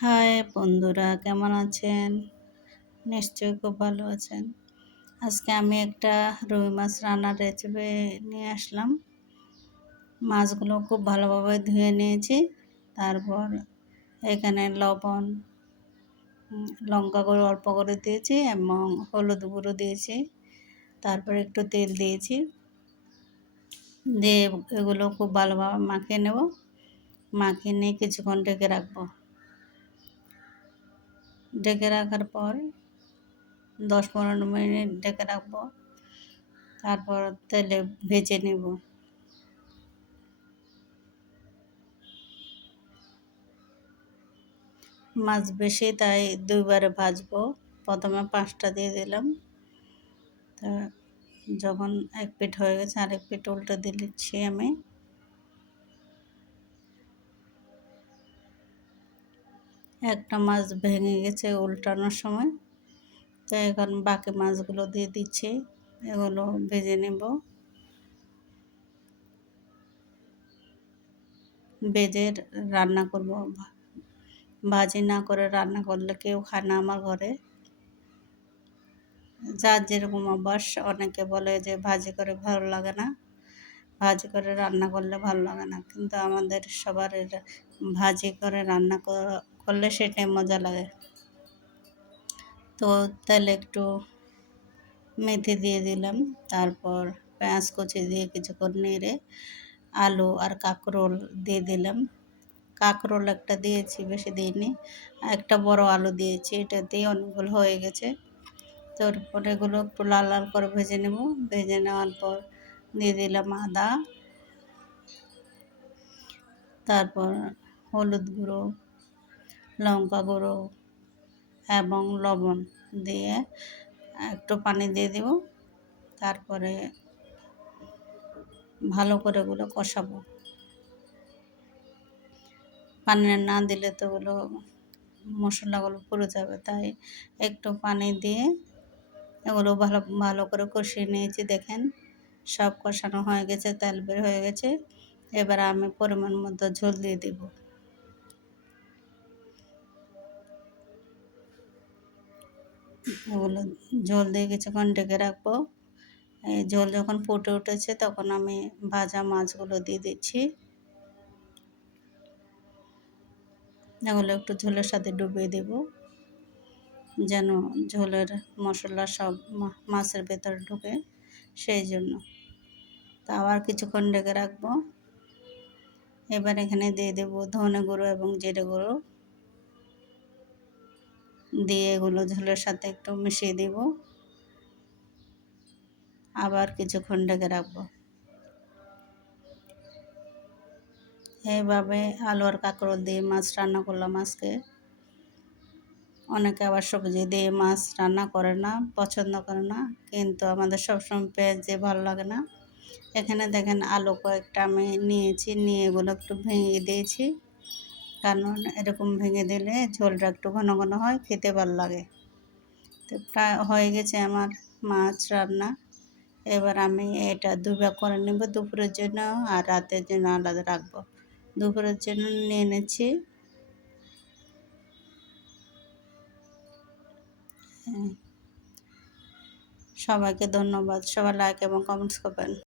High বন্ধুরা, কেমন আছেন? নিশ্চয়ই খুব ভালো আছেন। আজকে আমি একটা রুই মাছ রান্নার রেসিপি নিয়ে আসলাম। মাছগুলো খুব ভালোভাবে ধুয়ে নিয়েছি। তারপর এখানে লবণ, লঙ্কা গুঁড়ো অল্প করে দিয়েছি এবং হলুদ গুঁড়ো দিয়েছি। তারপর একটু তেল দিয়েছি, দিয়ে এগুলো খুব ভালোভাবে মাখিয়ে নেব। মাখিয়ে নিয়ে কিছুক্ষণ ঢেকে রাখবো। ঢেকে রাখার পর 10-15 মিনিট ঢেকে রাখবো। তারপর তেলে ভেজে নেব। মাছ বেশি তাই দুইবারে ভাজবো। প্রথমে 5টা দিয়ে দিলাম। তা যখন এক পিঠ হয়ে গেছে আরেক পিঠ উল্টে দিচ্ছি আমি। একটা মাছ ভেঙে গেছে উল্টানোর সময়, তো এখন বাকি মাছগুলো দিয়ে দিচ্ছি। এগুলো ভেজে নেব। ভেজে রান্না করব। ভাজি না করে রান্না করলে কেউ খায় না আমার ঘরে। যার যেরকম অভ্যাস, অনেকে বলে যে ভাজি করে ভালো লাগে না, ভাজি করে রান্না করলে ভালো লাগে না, কিন্তু আমাদের সবার ভাজি করে রান্না করলে সেটাই মজা লাগে। তো তাহলে একটু মেথি দিয়ে দিলাম, তারপর পেঁয়াজ কুচি দিয়ে কিছুক্ষণ নেড়ে আলু আর কাঁকরোল দিয়ে দিলাম। কাঁকরোল একটা দিয়েছি, বেশি দিইনি। একটা বড় আলু দিয়েছি, এটা দিয়ে অনেকগুলো হয়ে গেছে। তারপর এগুলো একটু লাল লাল করে ভেজে নেব। ভেজে নেওয়ার পর দিয়ে দিলাম আদা, তারপর হলুদ গুঁড়ো, লঙ্কা গুঁড়ো এবং লবণ দিয়ে একটু পানি দিয়ে দেব। তারপরে ভালো করে এগুলো কষাবো। পানি না দিলে তো ওগুলো মশলাগুলো পুড়ে যাবে, তাই একটু পানি দিয়ে এগুলো ভালো ভালো করে কষিয়ে নিয়েছি। দেখেন সব কষানো হয়ে গেছে, তেল বের হয়ে গেছে। এবার আমি পরিমাণ মতো ঝোল দিয়ে দেব। এগুলো ঝোল দিয়ে কিছুক্ষণ ঢেকে রাখবো। এই ঝোল যখন ফুটে উঠেছে তখন আমি ভাজা মাছগুলো দিয়ে দিচ্ছি। এগুলো একটু ঝোলের সাথে ডুবিয়ে দেব, যেন ঝোলের মশলা সব মাছের ভেতরে ঢুকে, সেই জন্য। তা আবার কিছুক্ষণ ঢেকে রাখবো। এবার এখানে দিয়ে দেব ধনে গুঁড়ো এবং জিরে গুঁড়ো, দিয়ে এগুলো ঝোলের সাথে একটু মিশিয়ে দেব। আবার কিছুক্ষণ ঢেকে রাখবো। এইভাবে আলু আর কাঁকরোল দিয়ে মাছ রান্না করলাম আজকে। অনেকে আবার সবজি দিয়ে মাছ রান্না করে না, পছন্দ করে না, কিন্তু আমাদের সবসময় পেঁয়াজ দিয়ে ভালো লাগে না। এখানে দেখেন আলু কয়েকটা আমি নিয়েছি, নিয়ে এগুলো একটু ভেঙে দিয়েছি, কারণ এরকম ভেঙে দিলে ঝোলটা একটু ঘন ঘন হয়, খেতে ভালো লাগে। তো প্রায় হয়ে গেছে আমার মাছ রান্না। এবার আমি এটা 2 ভাগ করে নেব, দুপুরের জন্য আর রাতের জন্য আলাদা রাখবো। দুপুরের জন্য নিয়ে এনেছি। সবাইকে ধন্যবাদ। সবাই লাইক এবং কমেন্টস করবেন।